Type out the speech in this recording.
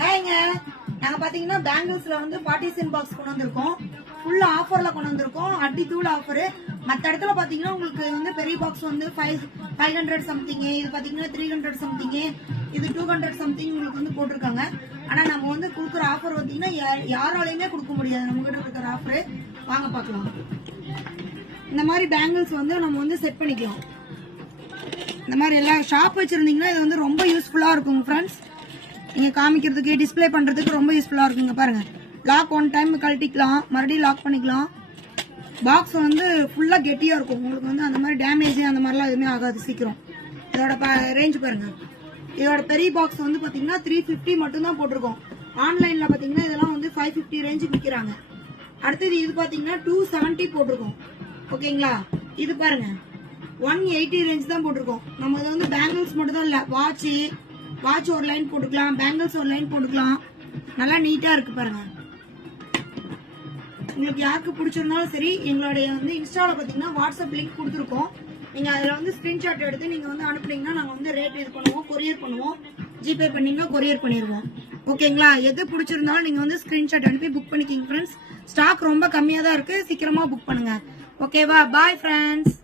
ஹேங்க, நாங்க பாத்தீங்கன்னா பேங்கிள்ஸ்ல வந்து பார்ட்டிஷன் பாக்ஸ் கொண்டு வந்திருக்கோம். ஃபுல் ஆஃபர்ல கொண்டு வந்திருக்கோம். அடி தூள் ஆஃபர். மத்த இடத்துல பாத்தீங்கன்னா உங்களுக்கு வந்து பெரிய பாக்ஸ் வந்து 500 சம்திங், இது பாத்தீங்கன்னா 300 சம்திங், இது 200 சம்திங் உங்களுக்கு வந்து போட்டிருக்காங்க. ஆனா நம்ம வந்து கொடுக்குற ஆஃபர் பாத்தீங்கன்னா யாராலையுமே கொடுக்க முடியாது. நம்ம கிட்ட இருக்கிற ஆஃபர் வாங்க பாக்கலாம். இந்த மாதிரி பேங்கிள்ஸ் வந்து நம்ம வந்து செட் பண்ணிக்கலாம். இந்த மாதிரி எல்லா ஷாப் வச்சிருந்தீங்கன்னா இது வந்து ரொம்ப யூஸ்ஃபுல்லா இருக்கும் ஃப்ரெண்ட்ஸ். நீங்க காமிக்கிறதுக்கு டிஸ்பிளே பண்றதுக்கு ரொம்ப யூஸ்ஃபுல்லா இருக்குங்க. பாருங்க, லாக் ஒன் டைம் கழட்டிக்கலாம், மறுபடியும் லாக் பண்ணிக்கலாம். பாக்ஸ் வந்து ஃபுல்லா கெட்டியா இருக்கும். உங்களுக்கு வந்து அந்த மாதிரி டேமேஜ் அந்த மாதிரிலாம் எதுவுமே ஆகாது சீக்கிரம். இதோட ரேஞ்ச் பாருங்க. இதோட பெரிய பாக்ஸ் வந்து பாத்தீங்கன்னா 350 மட்டும் தான் போட்டிருக்கோம். ஆன்லைன்ல பாத்தீங்கன்னா இதெல்லாம் வந்து 550 ரேஞ்சுக்கு விற்கிறாங்க. அடுத்தது இது பாத்தீங்கன்னா 270 போட்டிருக்கோம். ஓகேங்களா? இது பாருங்க 180 ரேஞ்ச் தான் போட்டிருக்கோம். நம்ம இது வந்து பேங்கிள்ஸ் மட்டும் தான் இல்ல, வாட்ச் ஒரு லைன் போட்டுக்கலாம், பேங்கிள்ஸ் ஒரு லைன் போட்டுக்கலாம். நல்லா நீட்டா இருக்கு பாருங்க. உங்களுக்கு யாருக்கு பிடிச்சிருந்தாலும் சரி, எங்களுடைய வந்து இன்ஸ்டால பாத்தீங்கன்னா வாட்ஸ்அப் லிங்க் கொடுத்துருக்கோம். நீங்க அதுல வந்து ஸ்கிரீன்ஷாட் எடுத்து நீங்க வந்து அனுப்புனீங்கன்னா நாங்க வந்து ரேட் இது பண்ணுவோம், கொரியர் பண்ணுவோம். ஜிபே பண்ணீங்கன்னா கொரியர் பண்ணிடுவோம். ஓகேங்களா? எது பிடிச்சிருந்தாலும் நீங்க வந்து ஸ்கிரீன்ஷாட் அனுப்பி புக் பண்ணிக்கிங்க ஃப்ரெண்ட்ஸ். ஸ்டாக் ரொம்ப கம்மியா தான் இருக்கு, சீக்கிரமா புக் பண்ணுங்க. ஓகேவா? Bye friends.